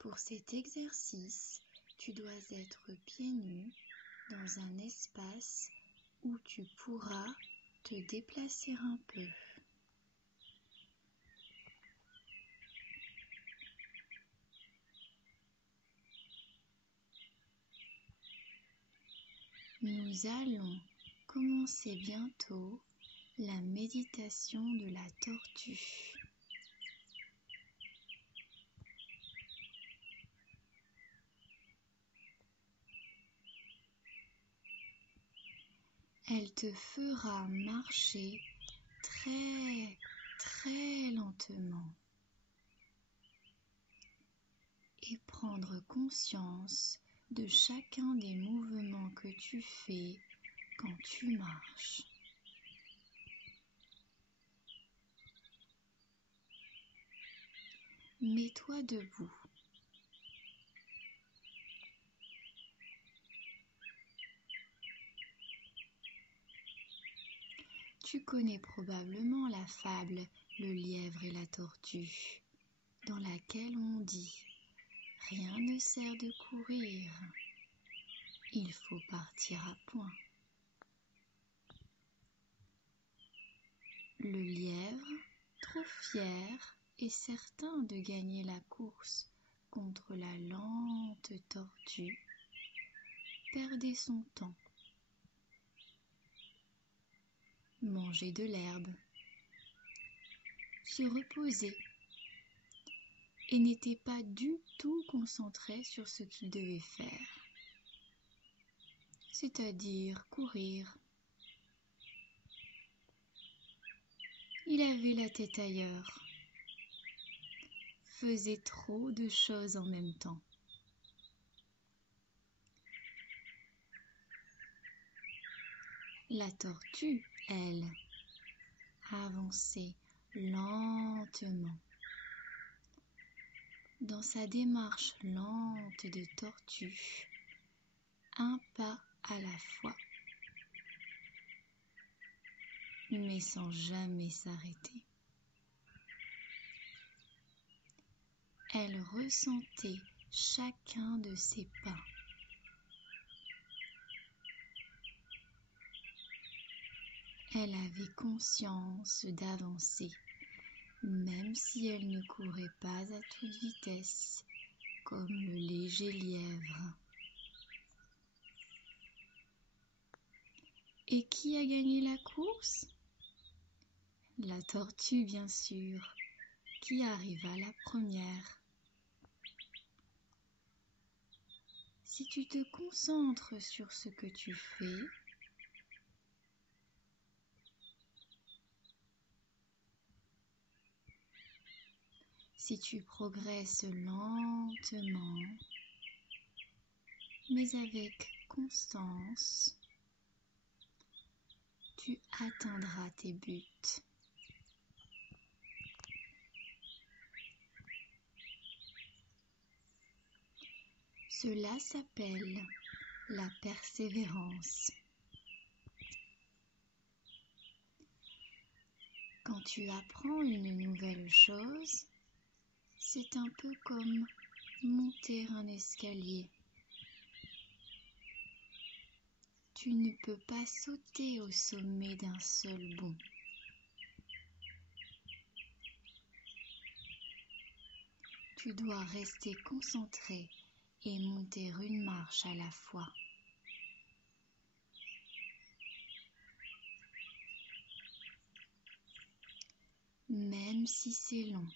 Pour cet exercice, tu dois être pieds nus dans un espace où tu pourras te déplacer un peu. Nous allons commencer bientôt la méditation de la tortue. Elle te fera marcher très, très lentement et prendre conscience de chacun des mouvements que tu fais quand tu marches. Mets-toi debout. Tu connais probablement la fable Le lièvre et la tortue, dans laquelle on dit « Rien ne sert de courir, il faut partir à point ». Le lièvre, trop fier et certain de gagner la course contre la lente tortue, perdait son temps. Manger de l'herbe, se reposer, et n'était pas du tout concentré sur ce qu'il devait faire, c'est-à-dire courir. Il avait la tête ailleurs, faisait trop de choses en même temps. La tortue, elle, avançait lentement. Dans sa démarche lente de tortue, un pas à la fois, mais sans jamais s'arrêter. Elle ressentait chacun de ses pas. Elle avait conscience d'avancer, même si elle ne courait pas à toute vitesse, comme le léger lièvre. Et qui a gagné la course? La tortue, bien sûr, qui arriva la première. Si tu te concentres sur ce que tu fais, si tu progresses lentement, mais avec constance, tu atteindras tes buts. Cela s'appelle la persévérance. Quand tu apprends une nouvelle chose, c'est un peu comme monter un escalier. Tu ne peux pas sauter au sommet d'un seul bond. Tu dois rester concentré et monter une marche à la fois. Même si c'est long.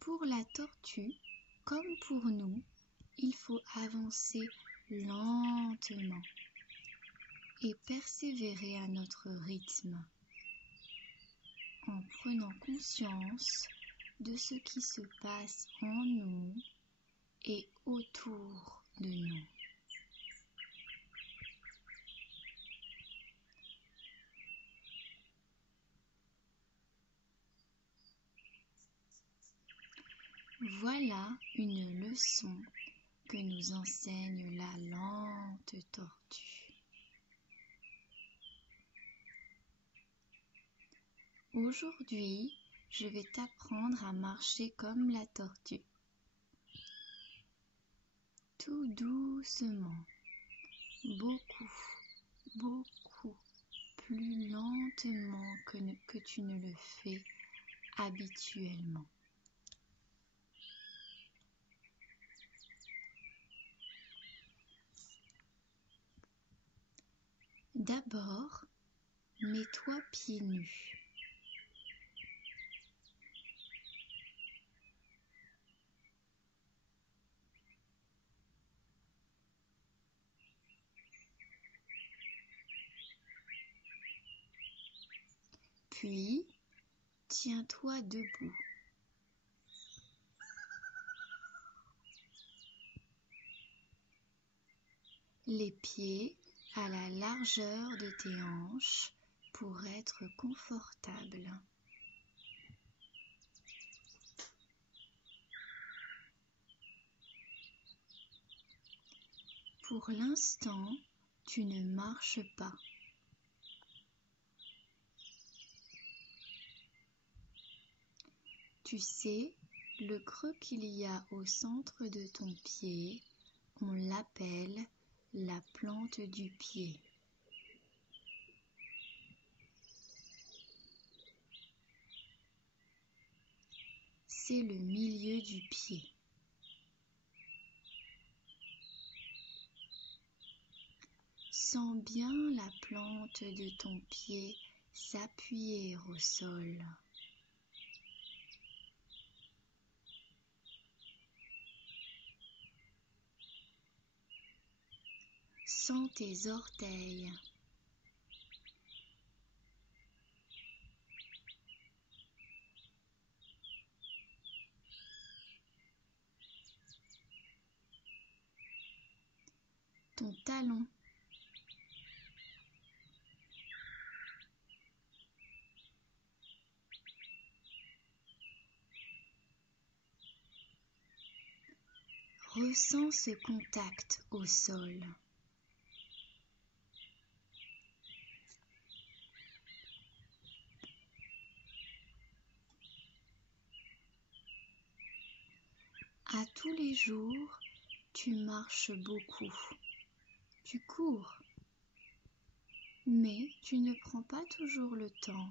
Pour la tortue, comme pour nous, il faut avancer lentement et persévérer à notre rythme, en prenant conscience de ce qui se passe en nous et autour de nous. Voilà une leçon que nous enseigne la lente tortue. Aujourd'hui, je vais t'apprendre à marcher comme la tortue. Tout doucement, beaucoup plus lentement que tu ne le fais habituellement. D'abord, mets-toi pieds nus. Puis, tiens-toi debout. Les pieds à la largeur de tes hanches pour être confortable. Pour l'instant, tu ne marches pas. Tu sais, le creux qu'il y a au centre de ton pied, on l'appelle la plante du pied. C'est le milieu du pied. Sens bien la plante de ton pied s'appuyer au sol. Sens tes orteils. Ton talon. Ressens ce contact au sol. À tous les jours, tu marches beaucoup. Tu cours. Mais tu ne prends pas toujours le temps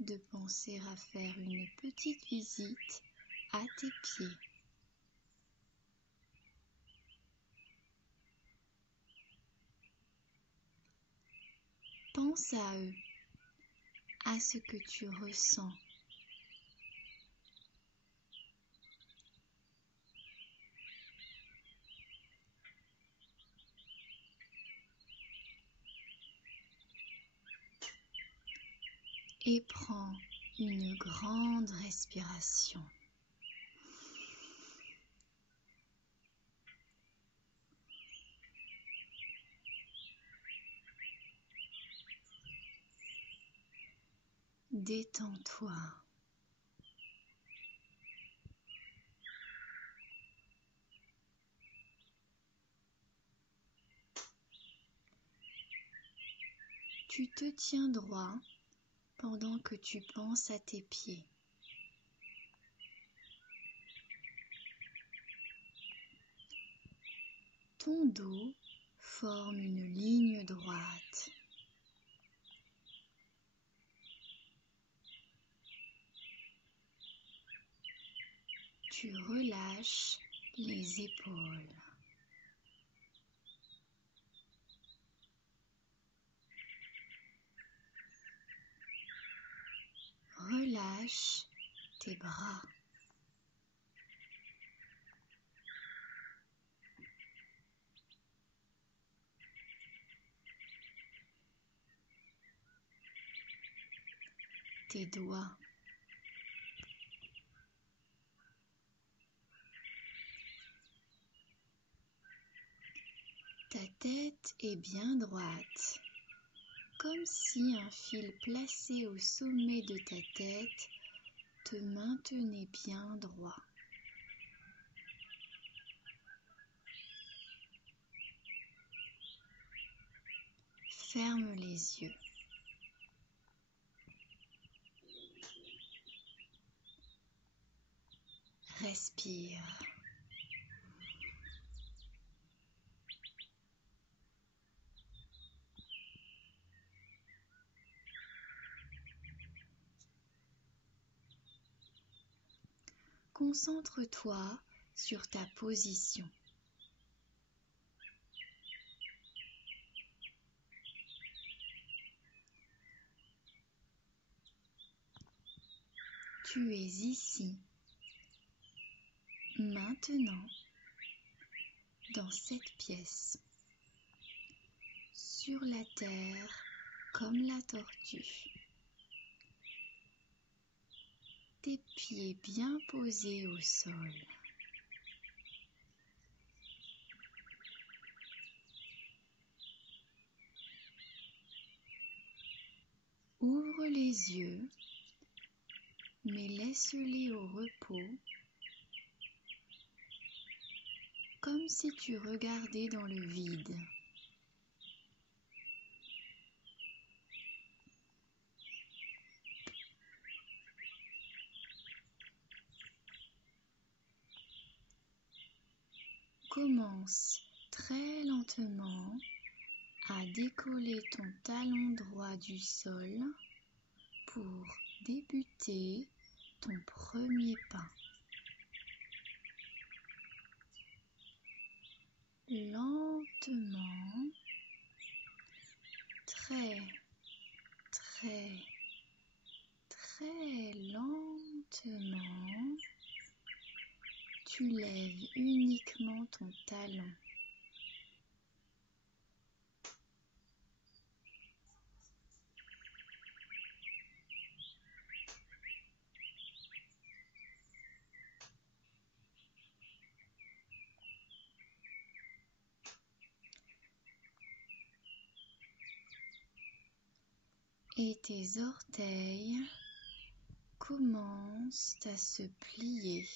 de penser à faire une petite visite à tes pieds. Pense à eux, à ce que tu ressens. Et prends une grande respiration. Détends-toi. Tu te tiens droit pendant que tu penses à tes pieds. Ton dos forme une ligne droite. Tu relâches les épaules. Relâche tes bras. Tes doigts. Ta tête est bien droite, comme si un fil placé au sommet de ta tête te maintenait bien droit. Ferme les yeux. Respire. Concentre-toi sur ta position. Tu es ici, maintenant, dans cette pièce, sur la terre comme la tortue. Tes pieds bien posés au sol. Ouvre les yeux, mais laisse-les au repos, comme si tu regardais dans le vide. Commence très lentement à décoller ton talon droit du sol pour débuter ton premier pas. Lentement, très lentement, tu lèves uniquement ton talon. Et tes orteils commencent à se plier.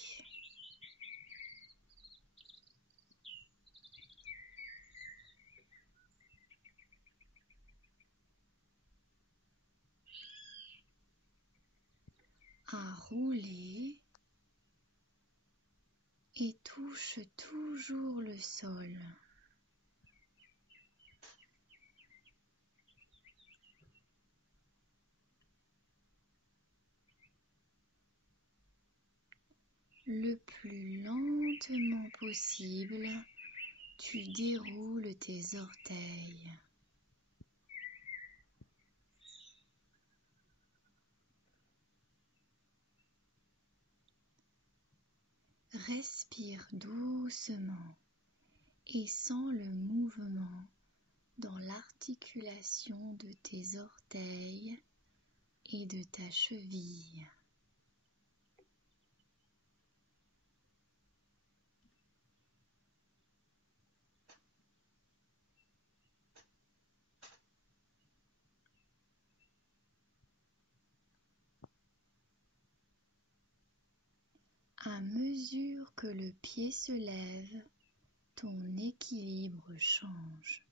À rouler et touche toujours le sol. Le plus lentement possible, tu déroules tes orteils. Respire doucement et sens le mouvement dans l'articulation de tes orteils et de ta cheville. À mesure que le pied se lève, ton équilibre change.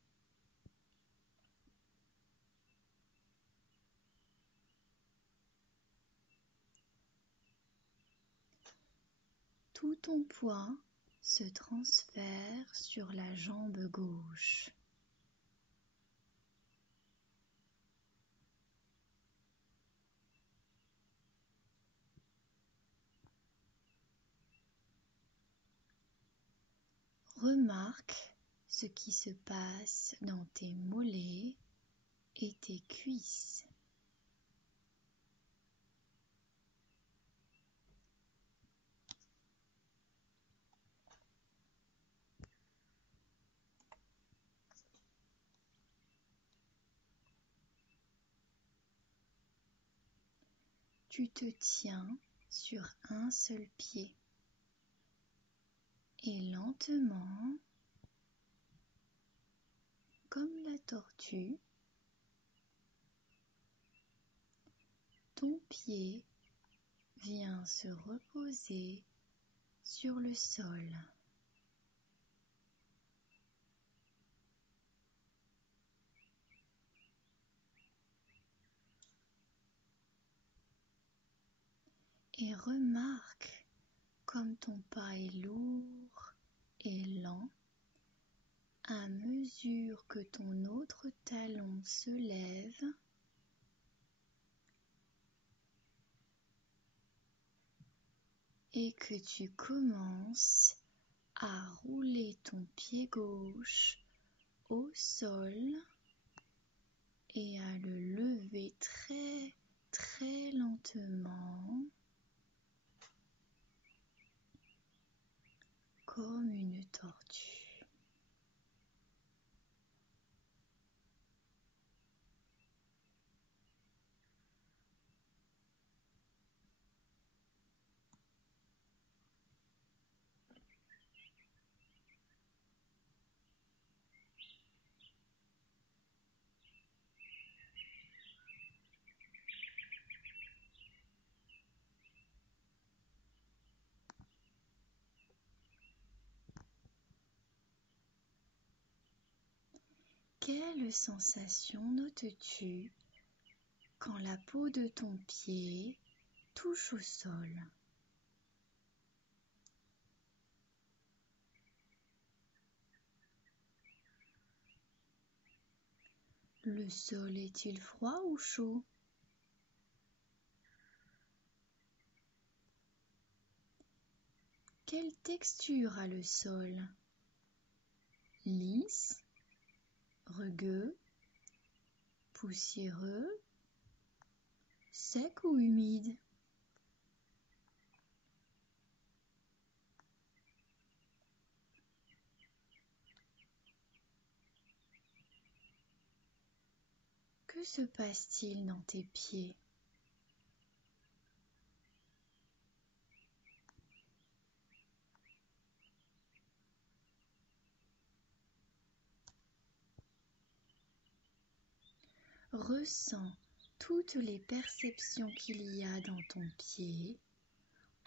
Tout ton poids se transfère sur la jambe gauche. Remarque ce qui se passe dans tes mollets et tes cuisses. Tu te tiens sur un seul pied et lentement, comme la tortue, ton pied vient se reposer sur le sol. Et remarque comme ton pas est lourd et lent, à mesure que ton autre talon se lève, et que tu commences à rouler ton pied gauche au sol et à le lever très très lentement comme une tortue. Quelle sensation notes-tu quand la peau de ton pied touche au sol? Le sol est-il froid ou chaud? Quelle texture a le sol? Lisse, rugueux, poussiéreux, sec ou humide? Que se passe-t-il dans tes pieds? Ressens toutes les perceptions qu'il y a dans ton pied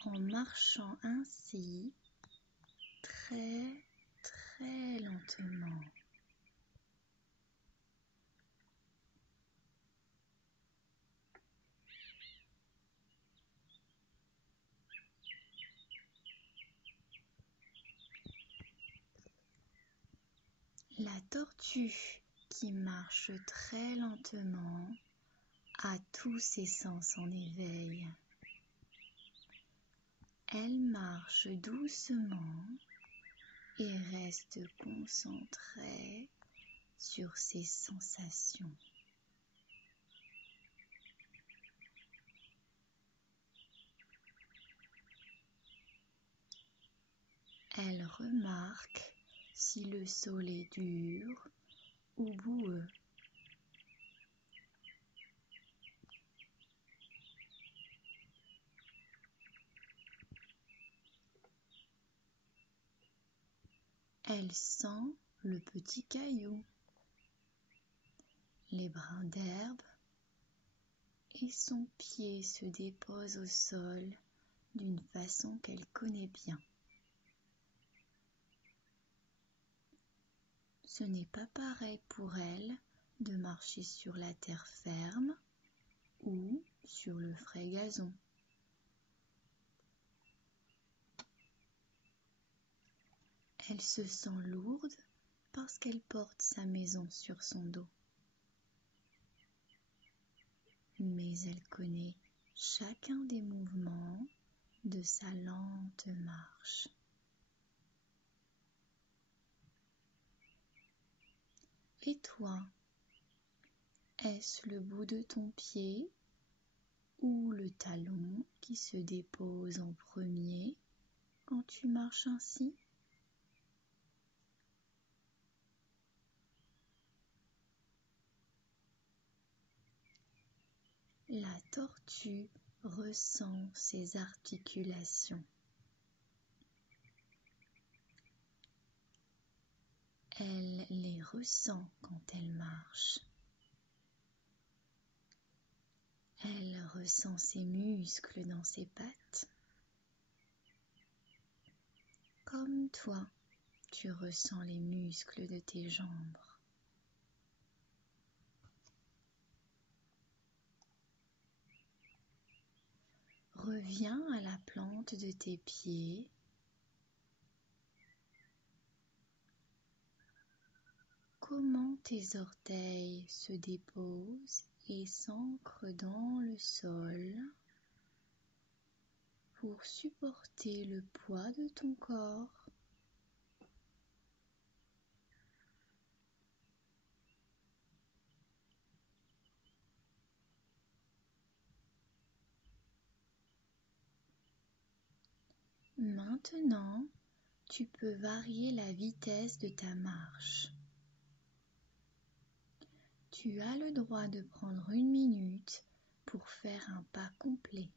en marchant ainsi très très lentement. La tortue qui marche très lentement a tous ses sens en éveil. Elle marche doucement et reste concentrée sur ses sensations. Elle remarque si le sol est dur ou boueux. Elle sent le petit caillou, les brins d'herbe et son pied se dépose au sol d'une façon qu'elle connaît bien. Ce n'est pas pareil pour elle de marcher sur la terre ferme ou sur le frais gazon. Elle se sent lourde parce qu'elle porte sa maison sur son dos. Mais elle connaît chacun des mouvements de sa lente marche. Et toi, est-ce le bout de ton pied ou le talon qui se dépose en premier quand tu marches ainsi? La tortue ressent ses articulations. Elle les ressent quand elle marche. Elle ressent ses muscles dans ses pattes. Comme toi, tu ressens les muscles de tes jambes. Reviens à la plante de tes pieds. Comment tes orteils se déposent et s'ancrent dans le sol pour supporter le poids de ton corps. Maintenant, tu peux varier la vitesse de ta marche. Tu as le droit de prendre 1 minute pour faire un pas complet.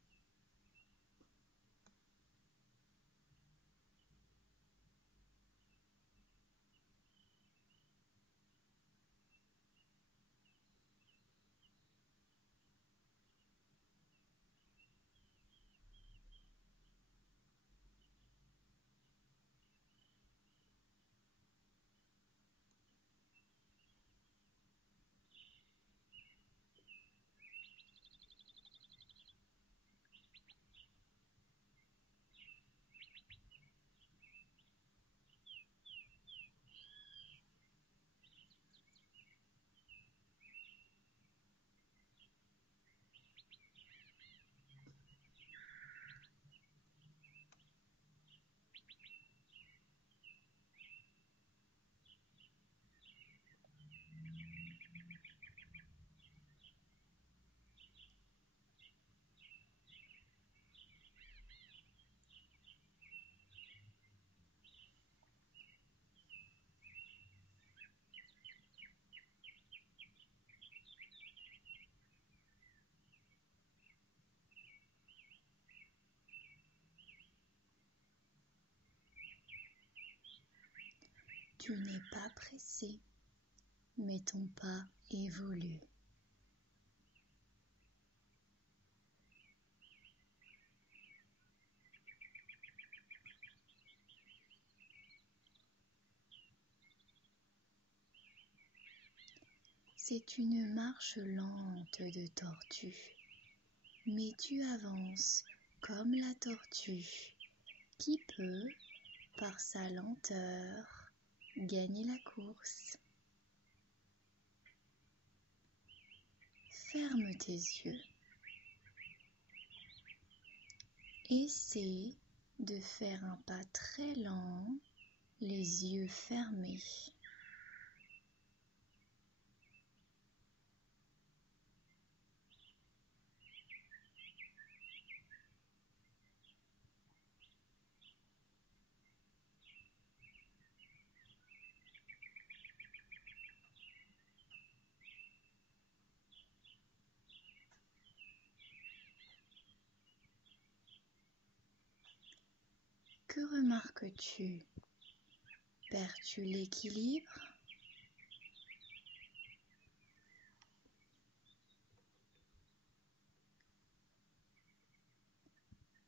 Tu n'es pas pressé, mais ton pas évolue. C'est une marche lente de tortue, mais tu avances comme la tortue qui peut, par sa lenteur, gagner la course. Ferme tes yeux. Essaie de faire un pas très lent, les yeux fermés. Que remarques-tu? Perds-tu l'équilibre?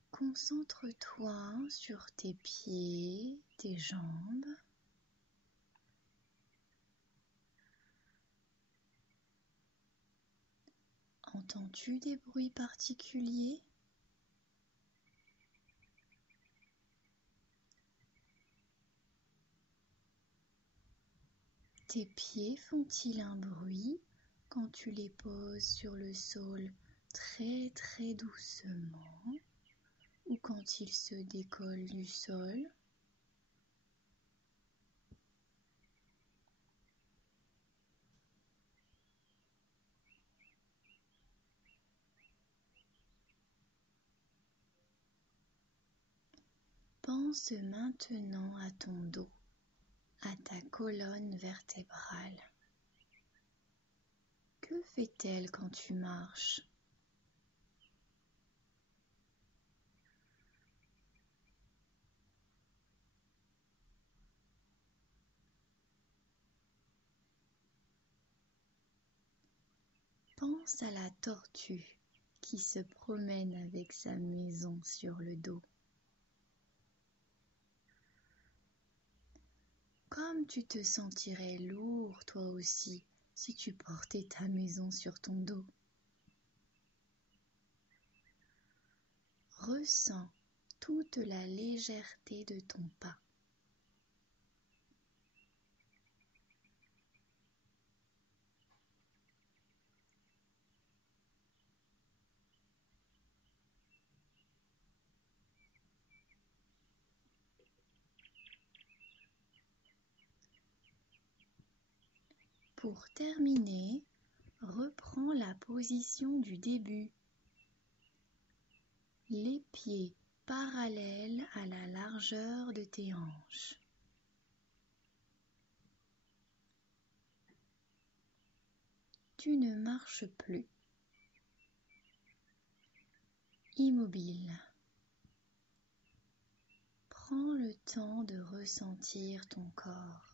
Concentre-toi sur tes pieds, tes jambes. Entends-tu des bruits particuliers? Tes pieds font-ils un bruit quand tu les poses sur le sol très très doucement ou quand ils se décollent du sol? Pense maintenant à ton dos, à ta colonne vertébrale. Que fait-elle quand tu marches? Pense à la tortue qui se promène avec sa maison sur le dos. Comme tu te sentirais lourd toi aussi si tu portais ta maison sur ton dos. ressens toute la légèreté de ton pas. Pour terminer, reprends la position du début. Les pieds parallèles à la largeur de tes hanches. Tu ne marches plus. Immobile. Prends le temps de ressentir ton corps.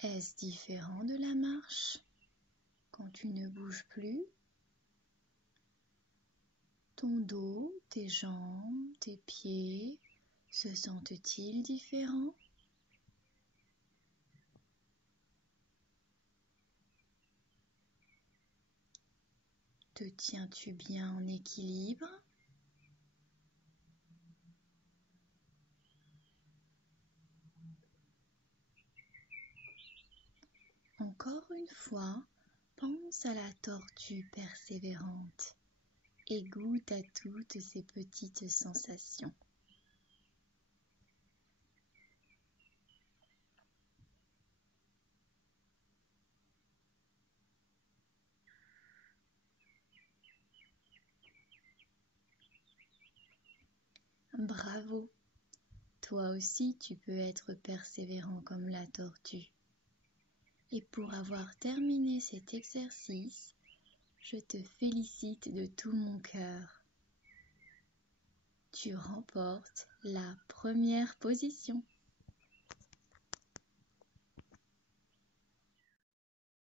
Est-ce différent de la marche quand tu ne bouges plus? Ton dos, tes jambes, tes pieds se sentent-ils différents? Te tiens-tu bien en équilibre? Encore une fois, pense à la tortue persévérante et goûte à toutes ces petites sensations. Bravo! Toi aussi tu peux être persévérant comme la tortue. Et pour avoir terminé cet exercice, je te félicite de tout mon cœur. Tu remportes la première position.